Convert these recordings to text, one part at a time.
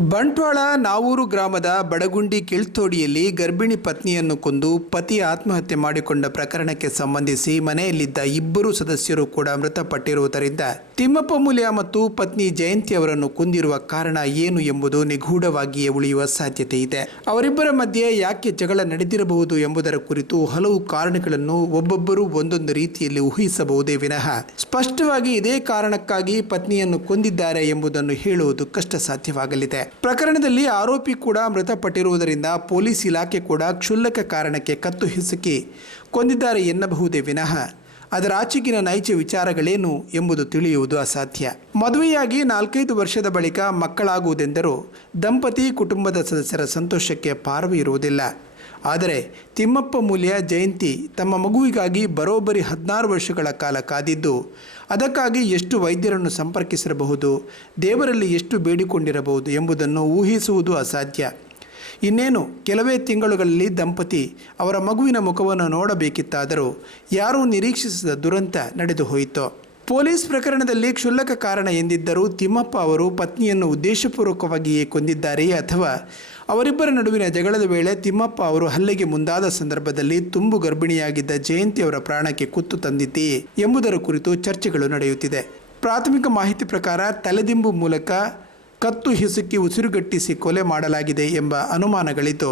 ಬಂಟ್ವಾಳ ನಾವೂರು ಗ್ರಾಮದ ಬಡಗುಂಡಿ ಕಿಳ್ತೋಡಿಯಲ್ಲಿ ಗರ್ಭಿಣಿ ಪತ್ನಿಯನ್ನು ಕೊಂದು ಪತಿ ಆತ್ಮಹತ್ಯೆ ಮಾಡಿಕೊಂಡ ಪ್ರಕರಣಕ್ಕೆ ಸಂಬಂಧಿಸಿ ಮನೆಯಲ್ಲಿದ್ದ ಇಬ್ಬರು ಸದಸ್ಯರು ಕೂಡ ಮೃತಪಟ್ಟಿರುವುದರಿಂದ ತಿಮ್ಮಪ್ಪ ಮೂಲ್ಯ ಮತ್ತು ಪತ್ನಿ ಜಯಂತಿ ಅವರನ್ನು ಕೊಂದಿರುವ ಕಾರಣ ಏನು ಎಂಬುದು ನಿಗೂಢವಾಗಿಯೇ ಉಳಿಯುವ ಸಾಧ್ಯತೆ ಇದೆ. ಅವರಿಬ್ಬರ ಮಧ್ಯೆ ಯಾಕೆ ಜಗಳ ನಡೆದಿರಬಹುದು ಎಂಬುದರ ಕುರಿತು ಹಲವು ಕಾರಣಗಳನ್ನು ಒಬ್ಬೊಬ್ಬರು ಒಂದೊಂದು ರೀತಿಯಲ್ಲಿ ಊಹಿಸಬಹುದೇ ವಿನಃ. ಸ್ಪಷ್ಟವಾಗಿ ಇದೇ ಕಾರಣಕ್ಕಾಗಿ ಪತ್ನಿಯನ್ನು ಕೊಂದಿದ್ದಾರೆ ಎಂಬುದನ್ನು ಹೇಳುವುದು ಕಷ್ಟ ಸಾಧ್ಯವಾಗಲಿದೆ ಪ್ರಕರಣದಲ್ಲಿ ಆರೋಪಿ ಕೂಡ ಮೃತಪಟ್ಟಿರುವುದರಿಂದ ಪೊಲೀಸ್ ಇಲಾಖೆ ಕೂಡ ಕ್ಷುಲ್ಲಕ ಕಾರಣಕ್ಕೆ ಕತ್ತು ಹಿಸುಕಿ ಕೊಂದಿದ್ದಾರೆ ಎನ್ನಬಹುದೇ ವಿನಃ. ಅದರ ನೈಜ ವಿಚಾರಗಳೇನು ಎಂಬುದು ತಿಳಿಯುವುದು ಅಸಾಧ್ಯ. ಮದುವೆಯಾಗಿ ನಾಲ್ಕೈದು ವರ್ಷದ ಬಳಿಕ ಮಕ್ಕಳಾಗುವುದೆಂದರೂ ದಂಪತಿ ಕುಟುಂಬದ ಸದಸ್ಯರ ಸಂತೋಷಕ್ಕೆ ಪಾರವೇ ಇರುವುದಿಲ್ಲ. ಆದರೆ ತಿಮ್ಮಪ್ಪ ಮೂಲ್ಯ ಜಯಂತಿ ತಮ್ಮ ಮಗುವಿಗಾಗಿ ಬರೋಬ್ಬರಿ ಹದಿನಾರು ವರ್ಷಗಳ ಕಾಲ ಕಾದಿದ್ದು, ಅದಕ್ಕಾಗಿ ಎಷ್ಟು ವೈದ್ಯರನ್ನು ಸಂಪರ್ಕಿಸಿರಬಹುದು, ದೇವರಲ್ಲಿ ಎಷ್ಟು ಬೇಡಿಕೊಂಡಿರಬಹುದು ಎಂಬುದನ್ನು ಊಹಿಸುವುದು ಅಸಾಧ್ಯ. ಇನ್ನೇನು, ಕೆಲವೇ ತಿಂಗಳುಗಳಲ್ಲಿ ದಂಪತಿ ಅವರ ಮಗುವಿನ ಮುಖವನ್ನು ನೋಡಬೇಕಿತ್ತಾದರೂ ಯಾರೂ ನಿರೀಕ್ಷಿಸಿದ ದುರಂತ ನಡೆದು ಹೋಯಿತು ಪೊಲೀಸ್ ಪ್ರಕರಣದಲ್ಲಿ ಕ್ಷುಲ್ಲಕ ಕಾರಣ ಎಂದಿದ್ದರೂ ತಿಮ್ಮಪ್ಪ ಅವರು ಪತ್ನಿಯನ್ನು ಉದ್ದೇಶಪೂರ್ವಕವಾಗಿಯೇ ಕೊಂದಿದ್ದಾರೆಯೇ ಅಥವಾ ಅವರಿಬ್ಬರ ನಡುವಿನ ಜಗಳದ ವೇಳೆ ತಿಮ್ಮಪ್ಪ ಅವರು ಹಲ್ಲೆಗೆ ಮುಂದಾದ ಸಂದರ್ಭದಲ್ಲಿ ತುಂಬು ಗರ್ಭಿಣಿಯಾಗಿದ್ದ ಜಯಂತಿ ಅವರ ಪ್ರಾಣಕ್ಕೆ ಕುತ್ತು ತಂದಿದೆಯೇ ಎಂಬುದರ ಕುರಿತು ಚರ್ಚೆಗಳು ನಡೆಯುತ್ತಿದೆ. ಪ್ರಾಥಮಿಕ ಮಾಹಿತಿ ಪ್ರಕಾರ ತಲೆದಿಂಬು ಮೂಲಕ ಕತ್ತು ಹಿಸುಕಿ ಉಸಿರುಗಟ್ಟಿಸಿ ಕೊಲೆ ಮಾಡಲಾಗಿದೆ ಎಂಬ ಅನುಮಾನಗಳಿತು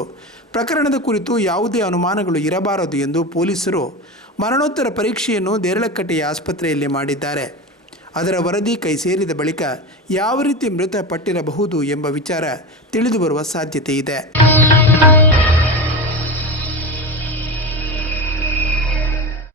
ಪ್ರಕರಣದ ಕುರಿತು ಯಾವುದೇ ಅನುಮಾನಗಳು ಇರಬಾರದು ಎಂದು ಪೊಲೀಸರು ಮರಣೋತ್ತರ ಪರೀಕ್ಷೆಯನ್ನು ದೇರಳಕಟ್ಟೆಯ ಆಸ್ಪತ್ರೆಯಲ್ಲಿ ಮಾಡಿದ್ದಾರೆ. ಅದರ ವರದಿ ಕೈ ಸೇರಿದ ಬಳಿಕ ಯಾವ ರೀತಿ ಮೃತಪಟ್ಟಿರಬಹುದು ಎಂಬ ವಿಚಾರ ತಿಳಿದುಬರುವ ಸಾಧ್ಯತೆ ಇದೆ.